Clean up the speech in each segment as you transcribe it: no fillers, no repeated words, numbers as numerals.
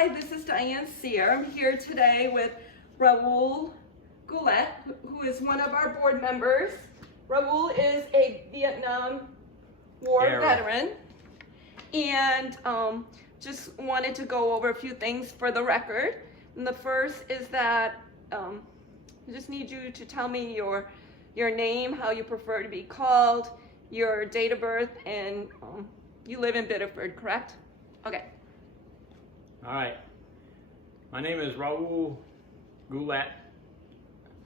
Hi, this is Diane Sear. I'm here today with Raoul Goulet, who is one of our board members. Raoul is a Vietnam War veteran, and just wanted to go over a few things for the record. And the first is that I just need you to tell me your name, how you prefer to be called, your date of birth, and you live in Biddeford, correct? Okay. All right. My name is Raoul Goulet.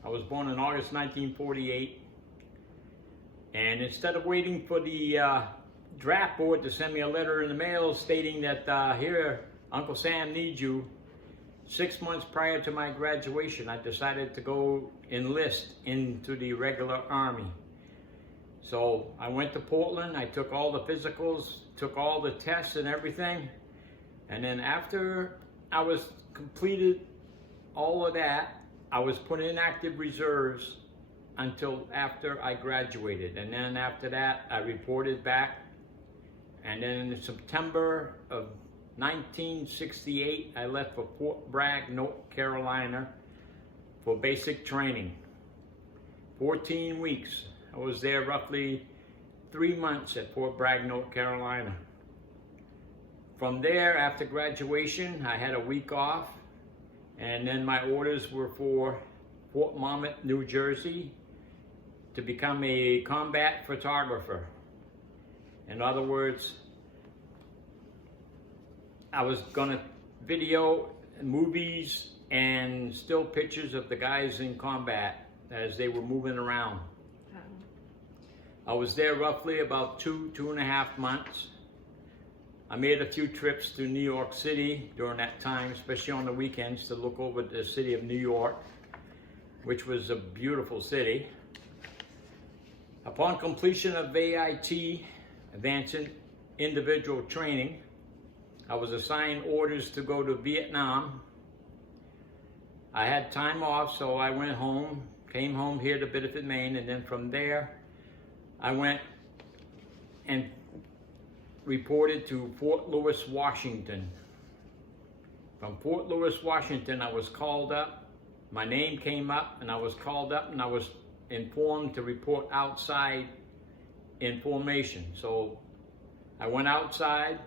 I was born in August 1948. And instead of waiting for the draft board to send me a letter in the mail stating that, here, Uncle Sam needs you, 6 months prior to my graduation, I decided to go enlist into the regular Army. So I went to Portland, I took all the physicals, took all the tests and everything. And then after I was completed all of that, I was put in active reserves until after I graduated. And then after that, I reported back. And then in September of 1968, I left for Fort Bragg, North Carolina for basic training. 14 weeks. I was there roughly 3 months at Fort Bragg, North Carolina. From there, after graduation, I had a week off, and then my orders were for Fort Monmouth, New Jersey, to become a combat photographer. In other words, I was gonna video movies and still pictures of the guys in combat as they were moving around. I was there roughly about 2.5 months. I made a few trips to New York City during that time, especially on the weekends, to look over the city of New York, which was a beautiful city. Upon completion of AIT, Advanced Individual Training, I was assigned orders to go to Vietnam. I had time off, so I went home, came home here to Biddeford, Maine, and then from there, I went and reported to Fort Lewis, Washington. From Fort Lewis, Washington, I was called up. My name came up, and I was called up, and I was informed to report outside in formation. So I went outside.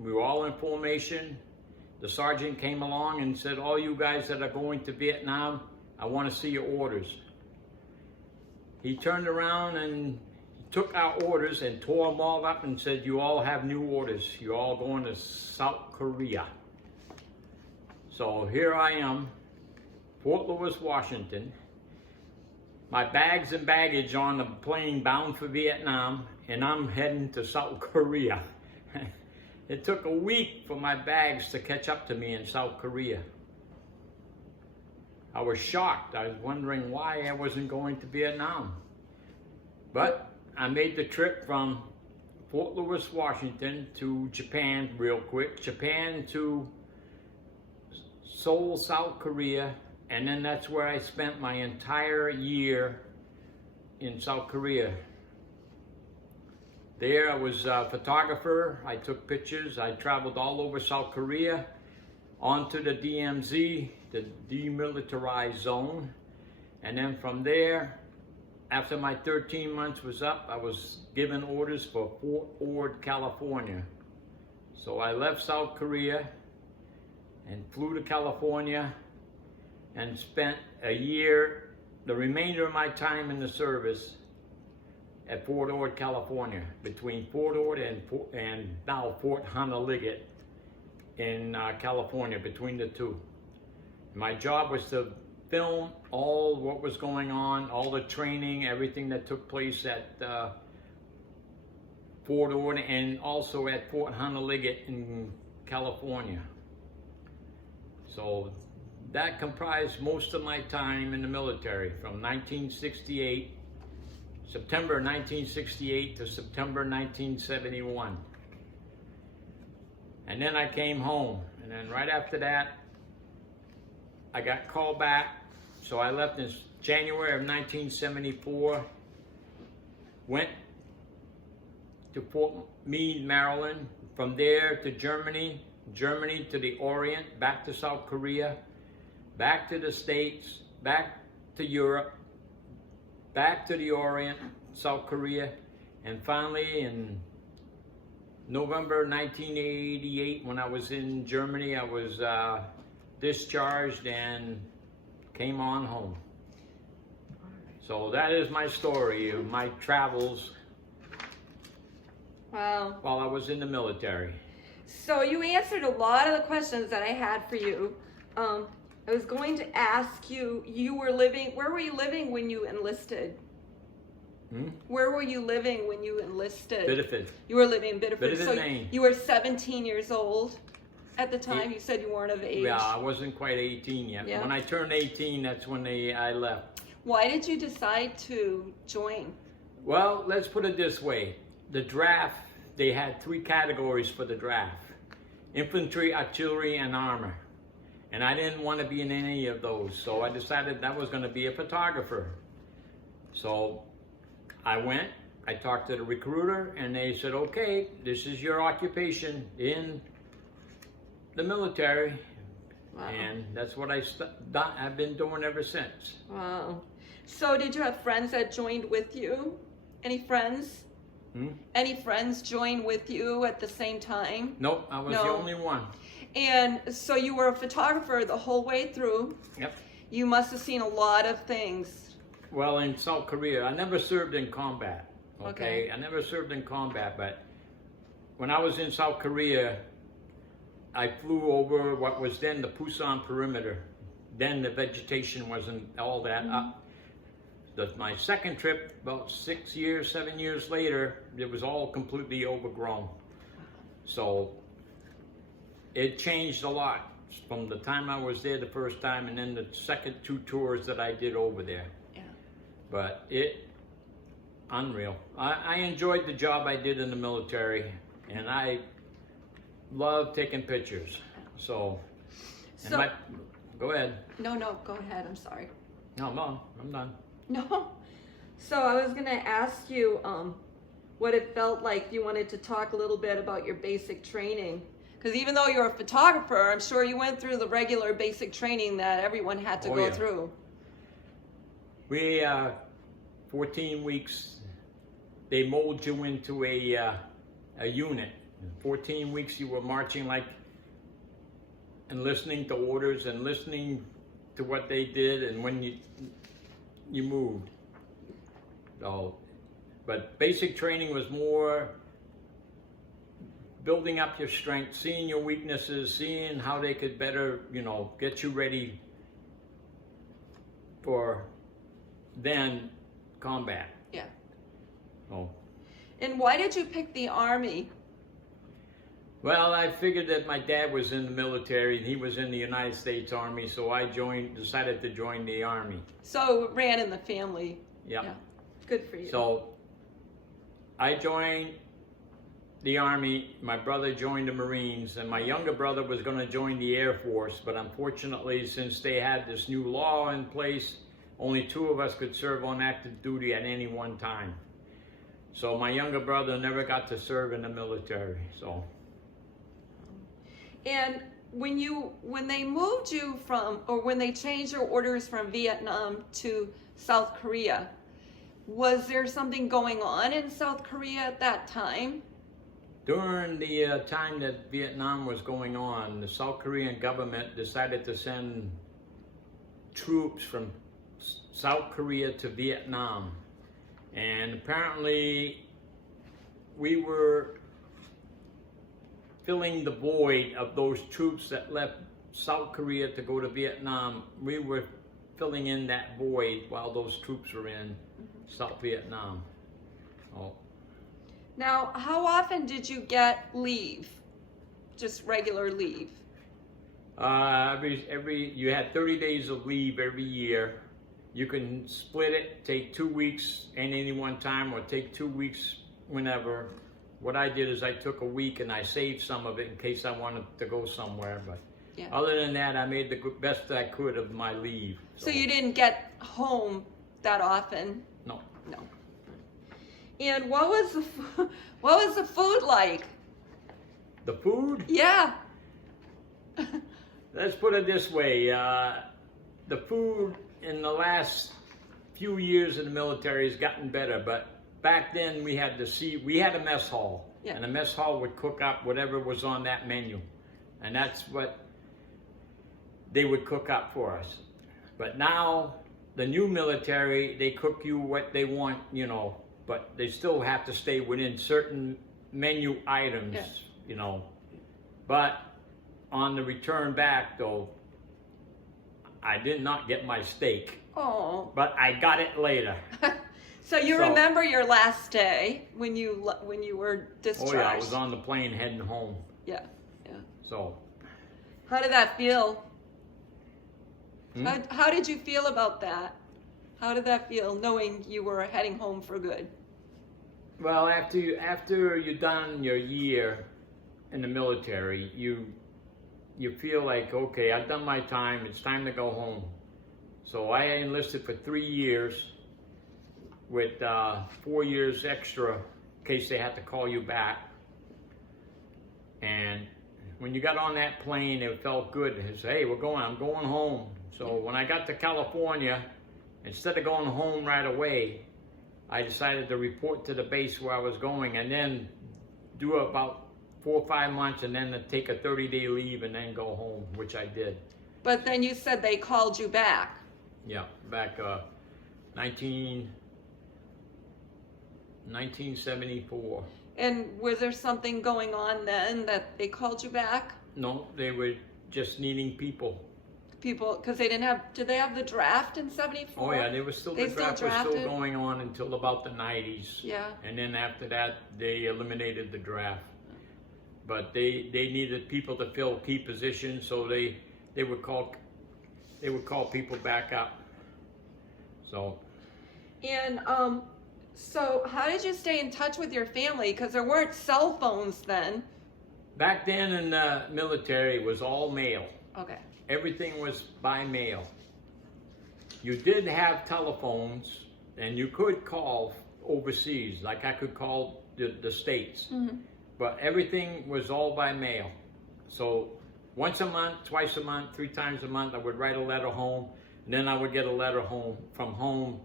We were all in formation. The sergeant came along and said, all you guys that are going to Vietnam, I want to see your orders. He turned around and took our orders and tore them all up and said, you all have new orders. You're all going to South Korea. So here I am, Fort Lewis, Washington. My bags and baggage on the plane bound for Vietnam, and I'm heading to South Korea. It took a week for my bags to catch up to me in South Korea. I was shocked. I was wondering why I wasn't going to Vietnam. But I made the trip from Fort Lewis, Washington to Japan real quick. Japan to Seoul, South Korea. And then that's where I spent my entire year in South Korea. There I was a photographer. I took pictures. I traveled all over South Korea, onto the DMZ, the demilitarized zone. And then from there, after my 13 months was up, I was given orders for Fort Ord, California. So I left South Korea and flew to California and spent a year, the remainder of my time in the service, at Fort Ord, California, between Fort Ord and now Fort Honolulu in California, between the two. My job was to film all what was going on, all the training, everything that took place at Fort Ord and also at Fort Honolulu in California. So that comprised most of my time in the military from 1968, September 1968 to September 1971. And then I came home, and then right after that, I got called back. So I left in January of 1974, went to Fort Meade, Maryland, from there to Germany, Germany to the Orient, back to South Korea, back to the States, back to Europe, back to the Orient, South Korea, and finally in November 1988, when I was in Germany, I was discharged and came on home. So that is my story of my travels. Wow. While I was in the military. So you answered a lot of the questions that I had for you. I was going to ask you, where were you living when you enlisted? Where were you living when you enlisted? Biddeford. You were living in Biddeford. Biddeford, so Maine. You were 17 years old at the time. You said you weren't of age. Yeah, I wasn't quite 18 yet. Yeah. When I turned 18, that's when I left. Why did you decide to join? Well, let's put it this way. The draft, they had 3 categories for the draft. Infantry, artillery, and armor. And I didn't want to be in any of those. So I decided that was going to be a photographer. So I went, I talked to the recruiter, and they said, okay, this is your occupation in the military. Wow. And that's what I've been doing ever since. Wow. So did you have friends that joined with you? Any friends? Any friends join with you at the same time? Nope, I was the only one. And so you were a photographer the whole way through. Yep. You must have seen a lot of things. Well, in South Korea, I never served in combat. Okay? I never served in combat, but when I was in South Korea, I flew over what was then the Pusan perimeter. Then the vegetation wasn't all that up. My second trip, about 7 years later, it was all completely overgrown. So it changed a lot from the time I was there the first time and then the second 2 tours that I did over there. Yeah. But unreal. I enjoyed the job I did in the military, and I love taking pictures. So go ahead. No, go ahead. I'm sorry. No, I'm done. No. So I was going to ask you what it felt like. You wanted to talk a little bit about your basic training. Because even though you're a photographer, I'm sure you went through the regular basic training that everyone had to go through. We, 14 weeks, they mold you into a unit. 14 weeks you were marching and listening to orders and listening to what they did and when you moved. So, but basic training was more building up your strength, seeing your weaknesses, seeing how they could better, get you ready for then combat. Yeah. Oh. And why did you pick the Army? Well, I figured that my dad was in the military and he was in the United States Army, so I decided to join the Army. So it ran in the family. Yep. Yeah. Good for you. So I joined the Army, my brother joined the Marines, and my younger brother was going to join the Air Force, but unfortunately, since they had this new law in place, only 2 of us could serve on active duty at any one time. So my younger brother never got to serve in the military. So. And when they moved you when they changed your orders from Vietnam to South Korea, was there something going on in South Korea at that time? During the time that Vietnam was going on, the South Korean government decided to send troops from South Korea to Vietnam. And apparently we were filling the void of those troops that left South Korea to go to Vietnam. We were filling in that void while those troops were in South Vietnam. Oh. Now, how often did you get leave? Just regular leave? You had 30 days of leave every year. You can split it, take 2 weeks at any one time, or take 2 weeks whenever. What I did is I took a week and I saved some of it in case I wanted to go somewhere. But other than that, I made the best I could of my leave. So you didn't get home that often? No. No. And what was the food like? The food? Yeah. let's put it this way. The food in the last few years in the military has gotten better, but back then we had a mess hall, Yeah. and the mess hall would cook up whatever was on that menu, and that's what they would cook up for us. But now the new military, they cook you what they want, you know, but they still have to stay within certain menu items, Yeah. you know. But on the return back though, I did not get my steak, Oh. but I got it later. So you So- remember your last day when you were discharged? Oh yeah, I was on the plane heading home. Yeah, yeah. So, How did that feel? Hmm? How did you feel about that? How did that feel, knowing you were heading home for good? well, after you're done your year in the military, you feel like, okay, I've done my time. It's time to go home. So I enlisted for 3 years with 4 years extra in case they had to call you back. And when you got on that plane, it felt good. It said, hey, I'm going home. So when I got to California, instead of going home right away, I decided to report to the base where I was going and then do about 4 or 5 months and then to take a 30-day leave and then go home, which I did. But then you said they called you back. Yeah, back 1974. And was there something going on then that they called you back? No, they were just needing people. People, because they didn't have, did they have the draft in 74? Oh yeah, the draft was drafted? still going on until about the 90s. Yeah. And then after that, they eliminated the draft. But they needed people to fill key positions, so they would call people back up. So. And so how did you stay in touch with your family? Because there weren't cell phones then. Back then in the military, it was all mail. Okay. Everything was by mail. You did have telephones, and you could call overseas, like I could call the States. Mm-hmm. But everything was all by mail. So once a month, twice a month, 3 times a month, I would write a letter home, and then I would get a letter from home.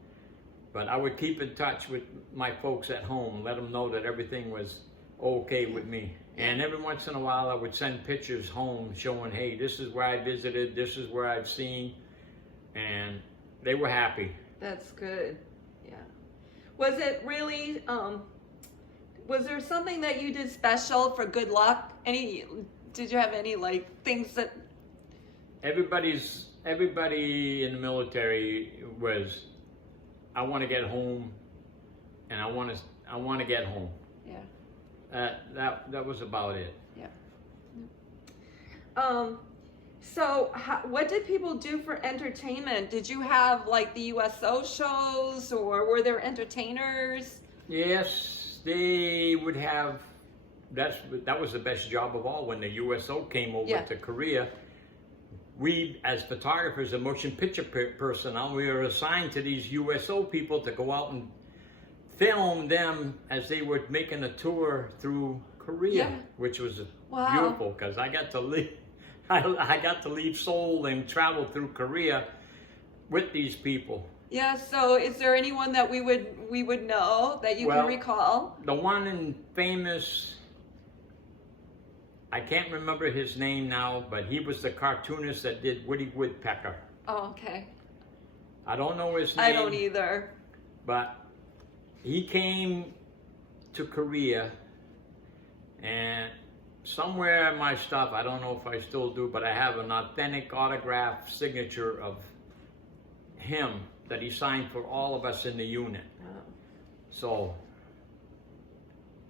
But I would keep in touch with my folks at home, let them know that everything was okay with me. And every once in a while, I would send pictures home showing, hey, this is where I visited, this is where I've seen, and they were happy. That's good. Yeah. Was it really, was there something that you did special for good luck? Did you have any like things that? Everybody in the military was, I want to get home, and I want to get home. Yeah. That was about it. Yeah. So what did people do for entertainment? Did you have like the USO shows, or were there entertainers? Yes, they would have. That was the best job of all when the USO came over to Korea. We, as photographers and motion picture personnel, we were assigned to these USO people to go out and film them as they were making a tour through Korea, which was beautiful because I got to leave. I got to leave Seoul and travel through Korea with these people. Yeah. So, is there anyone that we would know that you can recall? The one in famous. I can't remember his name now, but he was the cartoonist that did Woody Woodpecker. Oh, okay. I don't know his name. I don't either. But he came to Korea, and somewhere in my stuff, I don't know if I still do, but I have an authentic autograph signature of him that he signed for all of us in the unit. Oh. So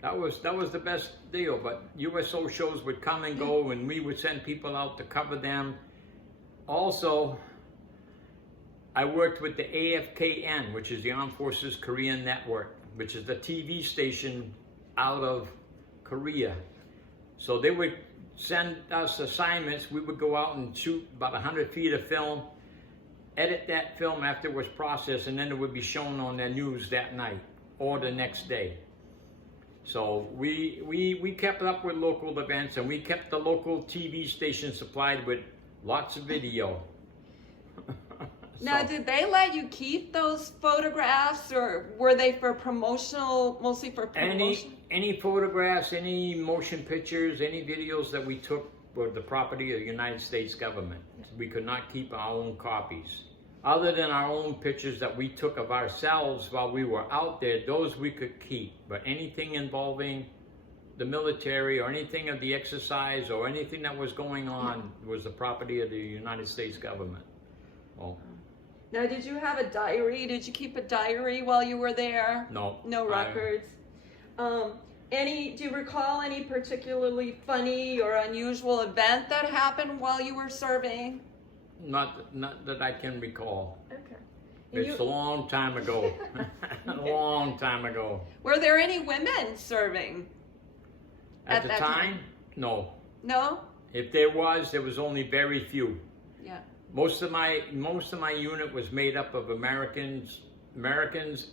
that was the best deal. But USO shows would come and go, and we would send people out to cover them. Also, I worked with the AFKN, which is the Armed Forces Korean Network, which is the TV station out of Korea. So they would send us assignments. We would go out and shoot about 100 feet of film, edit that film after it was processed, and then it would be shown on their news that night or the next day. So we kept up with local events, and we kept the local TV station supplied with Lots of video. Now, So, did they let you keep those photographs, or were they for promotional, mostly for promotion? any photographs, any motion pictures, any videos that we took were the property of the United States government. We could not keep our own copies. Other than our own pictures that we took of ourselves while we were out there, those we could keep. But anything involving the military or anything of the exercise or anything that was going on was the property of the United States government. Well, Now, did you have a diary? Did you keep a diary while you were there? no. No records. Do you recall any particularly funny or unusual event that happened while you were serving? Not that I can recall. Okay. It's a long time ago. A long time ago. Were there any women serving? At the that time, no. No? If there was only very few. Yeah. Most of my unit was made up of Americans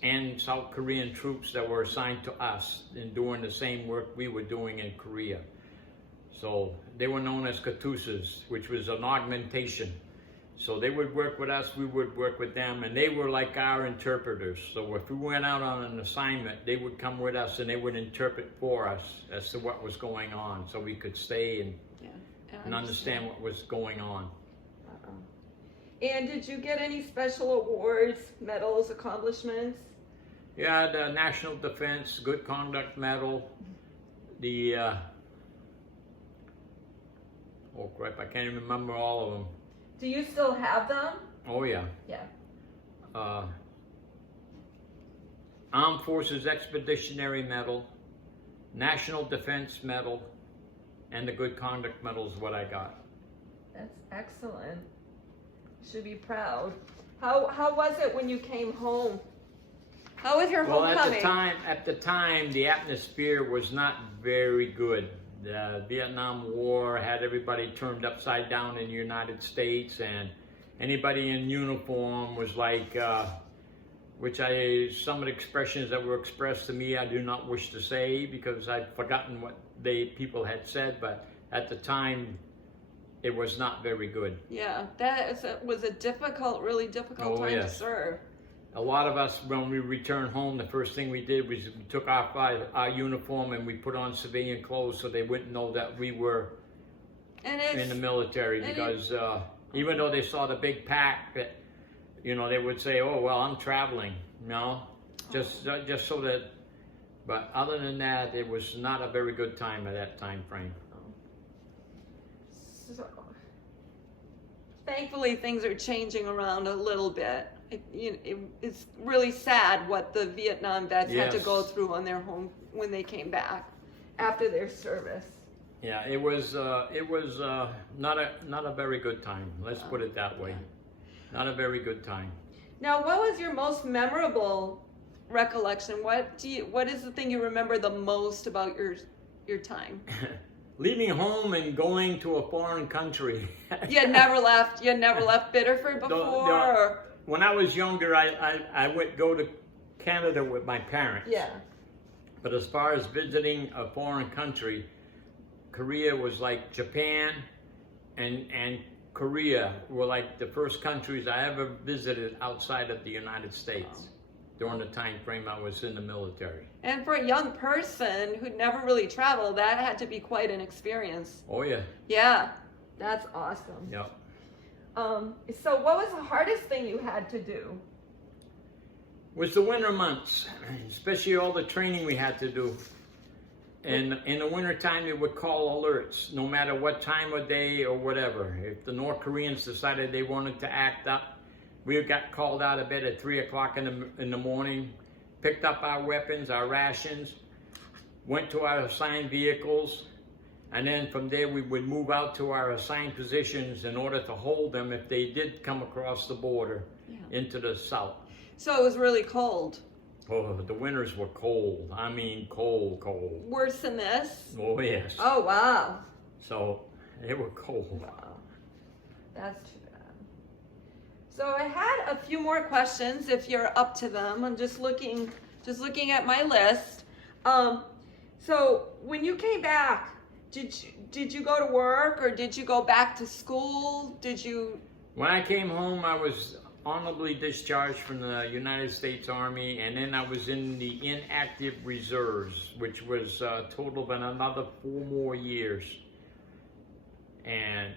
and South Korean troops that were assigned to us in doing the same work we were doing in Korea. So they were known as Katusas, which was an augmentation. So they would work with us, we would work with them, and they were like our interpreters. So if we went out on an assignment, they would come with us and they would interpret for us as to what was going on, so we could stay and understand what was going on. And did you get any special awards, medals, accomplishments? Yeah, the National Defense Good Conduct Medal, the, oh crap, I can't even remember all of them. Do you still have them? Oh yeah. Yeah. Armed Forces Expeditionary Medal, National Defense Medal, and the Good Conduct Medal is what I got. That's excellent. You should be proud. How was it when you came home? How was your homecoming? At the time, the atmosphere was not very good. The Vietnam War had everybody turned upside down in the United States, and anybody in uniform was like, some of the expressions that were expressed to me I do not wish to say because I've forgotten what people had said, but at the time it was not very good. Yeah, was a really difficult time to serve. A lot of us, when we returned home, the first thing we did was we took off our uniform and we put on civilian clothes so they wouldn't know that we were in the military, because even though they saw the big pack, that, you know, they would say, oh, well, I'm traveling, you know, just so that, but other than that, it was not a very good time at that time frame. So, thankfully, things are changing around a little bit. It's really sad what the Vietnam vets had to go through on their home when they came back after their service. Yeah, it was not a very good time. Let's put it that way. Not a very good time. Now, what was your most memorable recollection? What is the thing you remember the most about your time? Leaving home and going to a foreign country. You had never left Biddeford before? When I was younger, I would go to Canada with my parents. Yeah. But as far as visiting a foreign country, Korea was like Japan and Korea were like the first countries I ever visited outside of the United States during the time frame I was in the military. And for a young person who'd never really traveled, that had to be quite an experience. Oh yeah. Yeah, that's awesome. Yep. So what was the hardest thing you had to do? Was the winter months, especially all the training we had to do. And in the winter time, they would call alerts, no matter what time of day or whatever. If the North Koreans decided they wanted to act up, we got called out of bed at 3 o'clock in the morning, picked up our weapons, our rations, went to our assigned vehicles, and then from there we would move out to our assigned positions in order to hold them if they did come across the border into the south. So it was really cold. Oh, the winters were cold. I mean, cold, cold. Worse than this? Oh, yes. Oh, wow. So, they were cold. Wow. That's too bad. So I had a few more questions if you're up to them. I'm just looking at my list. So when you came back, did you go to work, or did you go back to school? Did you? When I came home, I was honorably discharged from the United States Army, and then I was in the inactive reserves, which was a total of another 4 more years. And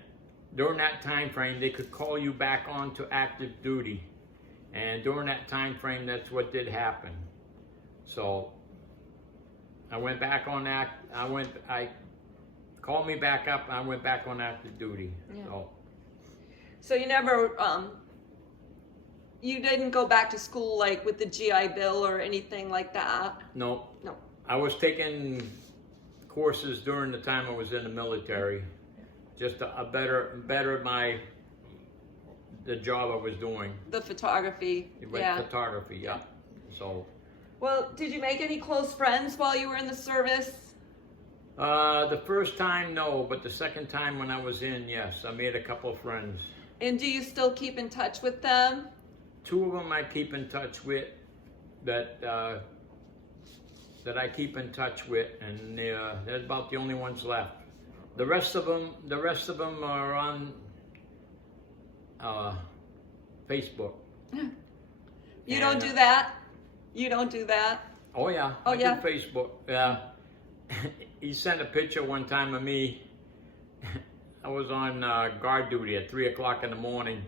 during that time frame, they could call you back on to active duty. And during that time frame, that's what did happen. So I went back on that. I called me back up. I went back on active duty. Yeah. So you never, you didn't go back to school like with the GI Bill or anything like that? No. No. I was taking courses during the time I was in the military, just a better the job I was doing. The photography. Yeah. Photography, yeah. So. Well, did you make any close friends while you were in the service? The first time, no, but the second time when I was in, yes, I made a couple of friends. And do you still keep in touch with them? 2 of them I keep in touch with, that I keep in touch with, and they're about the only ones left. The rest of them are on Facebook. You don't do that? You don't do that? Oh yeah. Oh, I yeah? do Facebook. Yeah. He sent a picture one time of me. I was on guard duty at 3 o'clock in the morning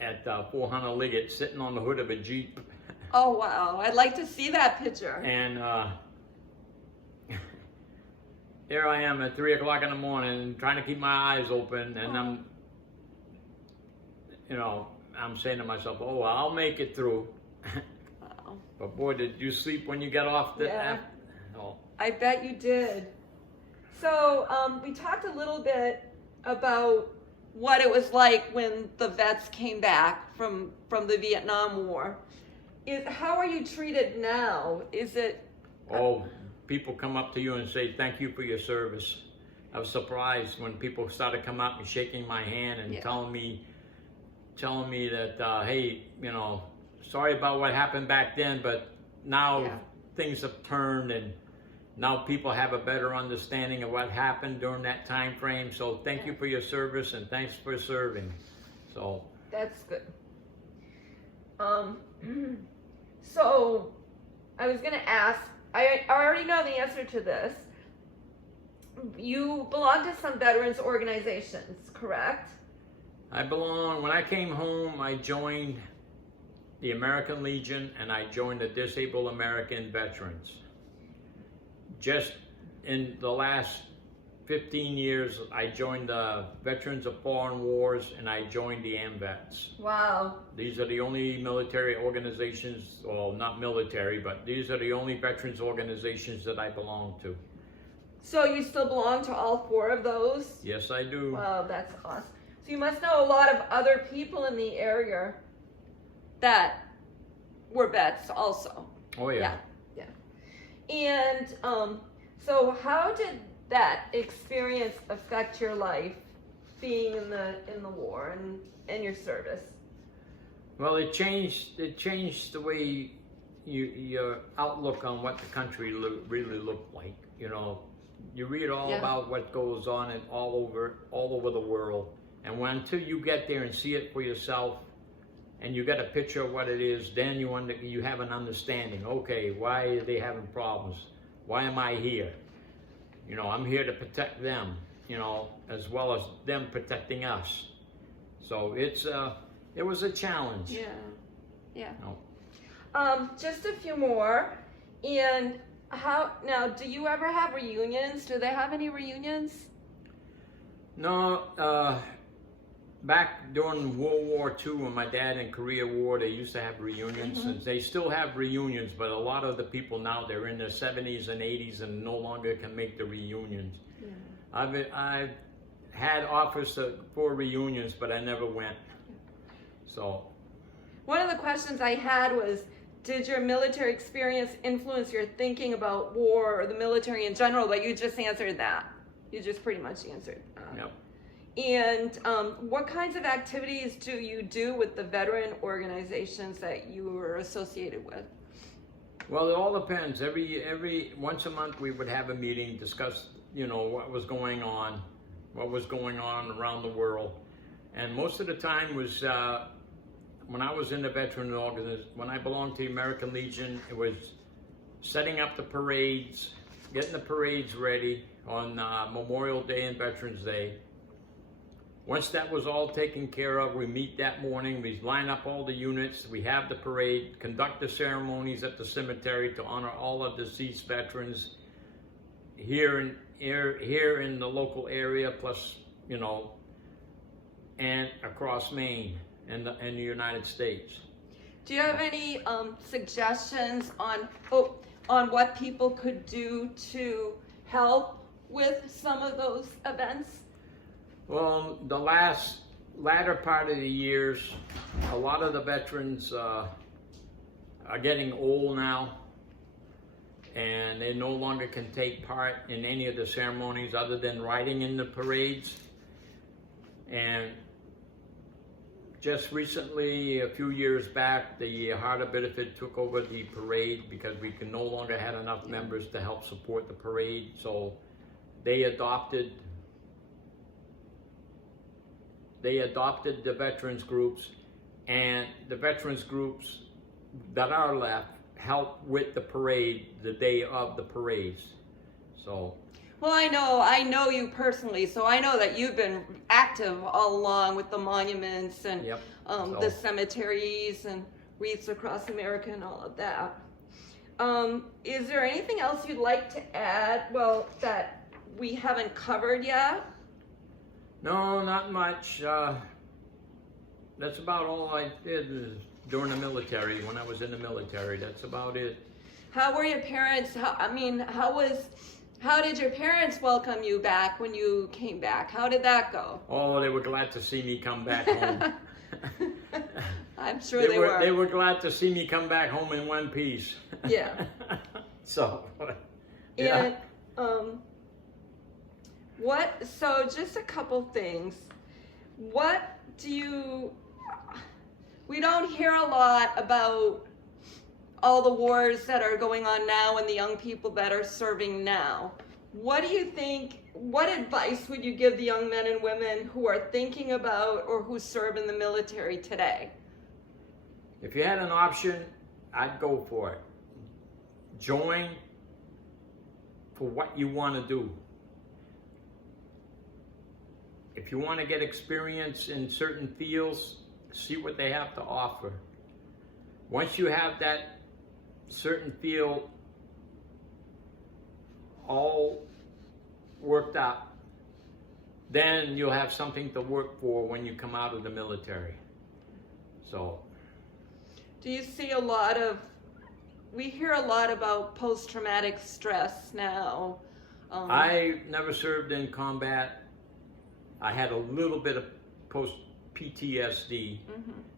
at 400 Liggett, sitting on the hood of a Jeep. Oh wow, I'd like to see that picture. And here I am at 3 o'clock in the morning, trying to keep my eyes open, and I'm saying to myself, oh, well, I'll make it through. Wow. But boy, did you sleep when you got off the... Yeah. Oh. I bet you did. So we talked a little bit about what it was like when the vets came back from the Vietnam War. How are you treated now? Is it... Oh, people come up to you and say, thank you for your service. I was surprised when people started coming up and shaking my hand and telling me that, hey, sorry about what happened back then, but now things have turned, and now people have a better understanding of what happened during that time frame. So thank you for your service, and thanks for serving. So that's good. So I was going to ask, I already know the answer to this. You belong to some veterans organizations, correct? when I came home, I joined the American Legion, and I joined the Disabled American Veterans. Just in the last 15 years, I joined the Veterans of Foreign Wars, and I joined the AMVETS. Wow. These are the only military organizations, well, not military, but these are the only veterans organizations that I belong to. So you still belong to all 4 of those? Yes, I do. Wow, that's awesome. So you must know a lot of other people in the area that were vets also. Oh yeah. Yeah. And so how did that experience affect your life, being in the war and your service? Well, it changed the way your outlook on what the country really looked like. You read all about what goes on all over the world, and until you get there and see it for yourself, and you get a picture of what it is, then you have an understanding. Okay, why are they having problems? Why am I here? I'm here to protect them, as well as them protecting us. So it was a challenge. Yeah. Just a few more. And do you ever have reunions? Do they have any reunions? No, back during World War II, when my dad in Korea War, they used to have reunions, and they still have reunions, but a lot of the people now, they're in their 70s and 80s and no longer can make the reunions. Yeah. I've had offers for reunions, but I never went. So. One of the questions I had was, did your military experience influence your thinking about war or the military in general? But you just answered that. You just pretty much answered. Yep. And what kinds of activities do you do with the veteran organizations that you were associated with? Well, it all depends. Every once a month we would have a meeting, discuss, you know, what was going on around the world. And most of the time was when I was in the veteran organization, when I belonged to the American Legion, it was setting up the parades, getting the parades ready on Memorial Day and Veterans Day. Once that was all taken care of, we meet that morning, we line up all the units, we have the parade, conduct the ceremonies at the cemetery to honor all of the deceased veterans here in the local area, plus, you know, and across Maine and the United States. Do you have any suggestions on what people could do to help with some of those events? Well, the latter part of the years, a lot of the veterans are getting old now, and they no longer can take part in any of the ceremonies other than riding in the parades. And just recently, a few years back, the Heart of Biddeford took over the parade because we can no longer have enough members to help support the parade. So they adopted the veterans groups, and the veterans groups that are left help with the parade the day of the parades. So. Well, I know you personally, so I know that you've been active all along with the monuments and Yep. The cemeteries and wreaths across America and all of that. Is there anything else you'd like to add, well, that we haven't covered yet? No, not much. That's about all I did during the military, when I was in the military. That's about it. How were your parents, how did your parents welcome you back when you came back? How did that go? Oh, they were glad to see me come back home. I'm sure they were. They were glad to see me come back home in one piece. Yeah. So, yeah. And, so just a couple things. We don't hear a lot about all the wars that are going on now and the young people that are serving now. What do you think, what advice would you give the young men and women who are thinking about or who serve in the military today? If you had an option, I'd go for it. Join for what you want to do. If you want to get experience in certain fields, see what they have to offer. Once you have that certain field all worked up, then you'll have something to work for when you come out of the military. So. Do you see we hear a lot about post-traumatic stress now. I never served in combat. I had a little bit of post-PTSD,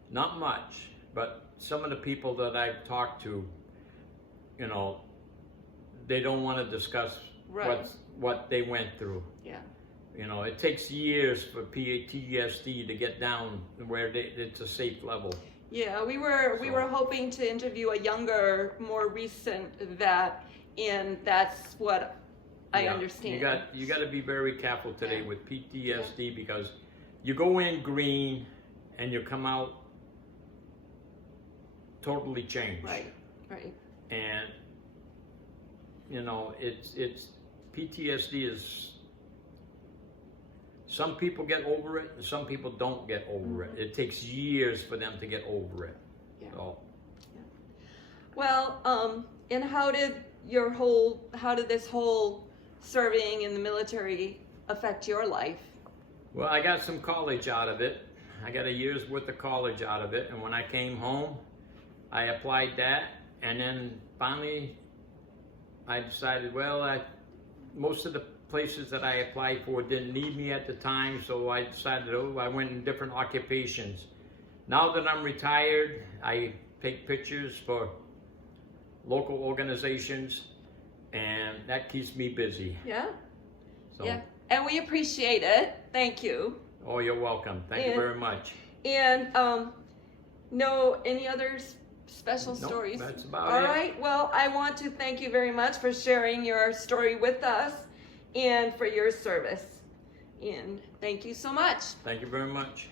not much, but some of the people that I've talked to, you know, they don't want to discuss what they went through. Yeah. You know, it takes years for PTSD to get down where it's a safe level. Yeah, we were hoping to interview a younger, more recent vet, and that's what I understand. You got to be very careful today with PTSD because you go in green and you come out totally changed. Right. And you know, it's PTSD is, some people get over it and some people don't get over it. It takes years for them to get over it. Yeah. So. Yeah. Well, and how did this whole serving in the military affect your life? Well, I got some college out of it. I got a year's worth of college out of it, and when I came home, I applied that, and then finally I decided, well, most of the places that I applied for didn't need me at the time, so I decided, I went in different occupations. Now that I'm retired, I take pictures for local organizations, and that keeps me busy. Yeah. So. Yeah. And we appreciate it. Thank you. Oh, you're welcome. Thank you very much. And any other special Nope, stories? that's about All it. right. Well, I want to thank you very much for sharing your story with us and for your service. And thank you so much. Thank you very much.